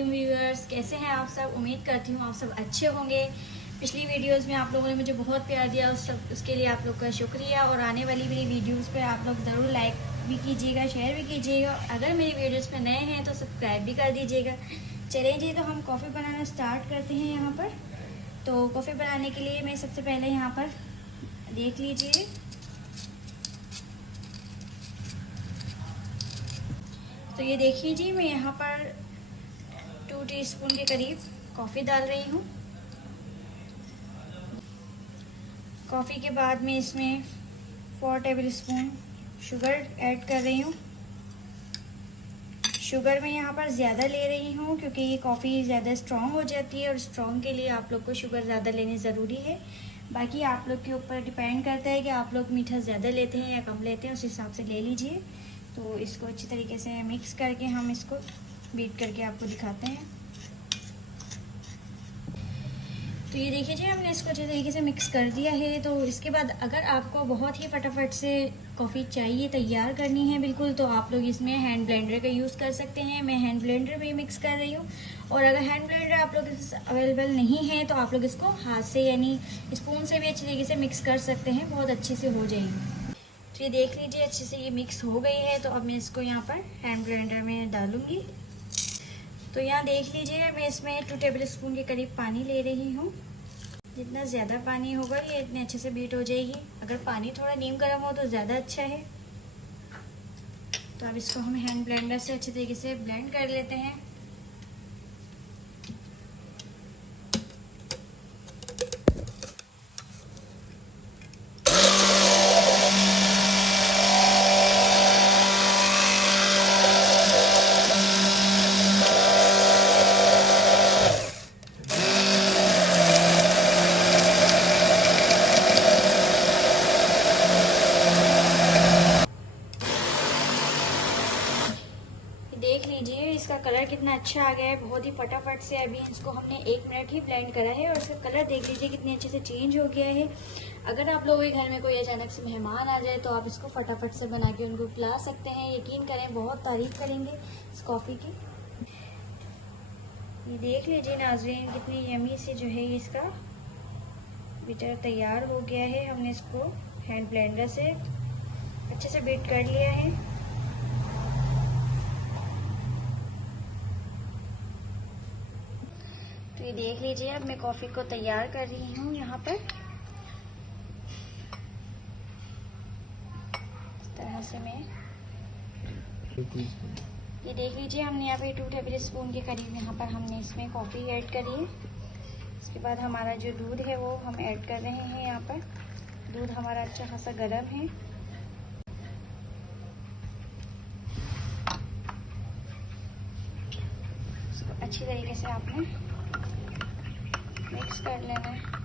वालेकुम व्यूअर्स, कैसे हैं आप सब। उम्मीद करती हूँ आप सब अच्छे होंगे। पिछली वीडियोस में आप लोगों ने मुझे बहुत प्यार दिया, उसके लिए आप लोग का शुक्रिया। और आने वाली मेरी वीडियोस पे आप लोग ज़रूर लाइक भी कीजिएगा, शेयर भी कीजिएगा। अगर मेरी वीडियोस पे नए हैं तो सब्सक्राइब भी कर दीजिएगा। चलें जी, तो हम कॉफ़ी बनाना स्टार्ट करते हैं। यहाँ पर तो कॉफ़ी बनाने के लिए मैं सबसे पहले यहाँ पर देख लीजिए, तो ये देखिए जी, मैं यहाँ पर 2 टीस्पून के करीब कॉफ़ी डाल रही हूँ। कॉफ़ी के बाद में इसमें 4 टेबलस्पून शुगर ऐड कर रही हूँ। शुगर मैं यहाँ पर ज़्यादा ले रही हूँ क्योंकि ये कॉफ़ी ज़्यादा स्ट्रॉन्ग हो जाती है और स्ट्रॉन्ग के लिए आप लोग को शुगर ज़्यादा लेनी ज़रूरी है। बाकी आप लोग के ऊपर डिपेंड करता है कि आप लोग मीठा ज़्यादा लेते हैं या कम लेते हैं, उस हिसाब से ले लीजिए। तो इसको अच्छी तरीके से मिक्स करके हम इसको बीट करके आपको दिखाते हैं। तो ये देखिए जी, हमने इसको अच्छे तरीके से मिक्स कर दिया है। तो इसके बाद अगर आपको बहुत ही फटाफट से कॉफ़ी चाहिए, तैयार करनी है बिल्कुल, तो आप लोग इसमें हैंड ब्लेंडर का यूज़ कर सकते हैं। मैं हैंड ब्लेंडर में मिक्स कर रही हूँ। और अगर हैंड ब्लेंडर आप लोग अवेलेबल नहीं है तो आप लोग इसको हाथ से यानी स्पून से भी अच्छी तरीके से मिक्स कर सकते हैं, बहुत अच्छे से हो जाएगी। तो ये देख लीजिए, अच्छे से ये मिक्स हो गई है। तो अब मैं इसको यहाँ पर हैंड ब्लेंडर में डालूँगी। तो यहाँ देख लीजिए, मैं इसमें 2 टेबलस्पून के करीब पानी ले रही हूँ। जितना ज़्यादा पानी होगा ये इतने अच्छे से बीट हो जाएगी। अगर पानी थोड़ा नीम गर्म हो तो ज़्यादा अच्छा है। तो अब इसको हम हैंड ब्लेंडर से अच्छे तरीके से ब्लेंड कर लेते हैं। देख लीजिए, इसका कलर कितना अच्छा आ गया है, बहुत ही फटाफट से। अभी इसको हमने 1 मिनट ही ब्लेंड करा है और इसका कलर देख लीजिए कितने अच्छे से चेंज हो गया है। अगर आप लोगों के घर में कोई अचानक से मेहमान आ जाए तो आप इसको फटाफट से बना के उनको पिला सकते हैं। यकीन करें, बहुत तारीफ करेंगे इस कॉफ़ी की। ये देख लीजिए नाज़रीन, कितनी यमी से जो है इसका बैटर तैयार हो गया है। हमने इसको हैंड ब्लेंडर से अच्छे से बीट कर लिया है। तो ये देख लीजिए, अब मैं कॉफ़ी को तैयार कर रही हूँ यहाँ पर। इस तरह से मैं ये देख लीजिए, हमने यहाँ पे 2 टेबलस्पून के करीब यहाँ पर हमने इसमें कॉफ़ी ऐड करी है। इसके बाद हमारा जो दूध है वो हम ऐड कर रहे हैं। यहाँ पर दूध हमारा अच्छा खासा गर्म है। इसको अच्छी तरीके से आपने मिक्स कर लेना है।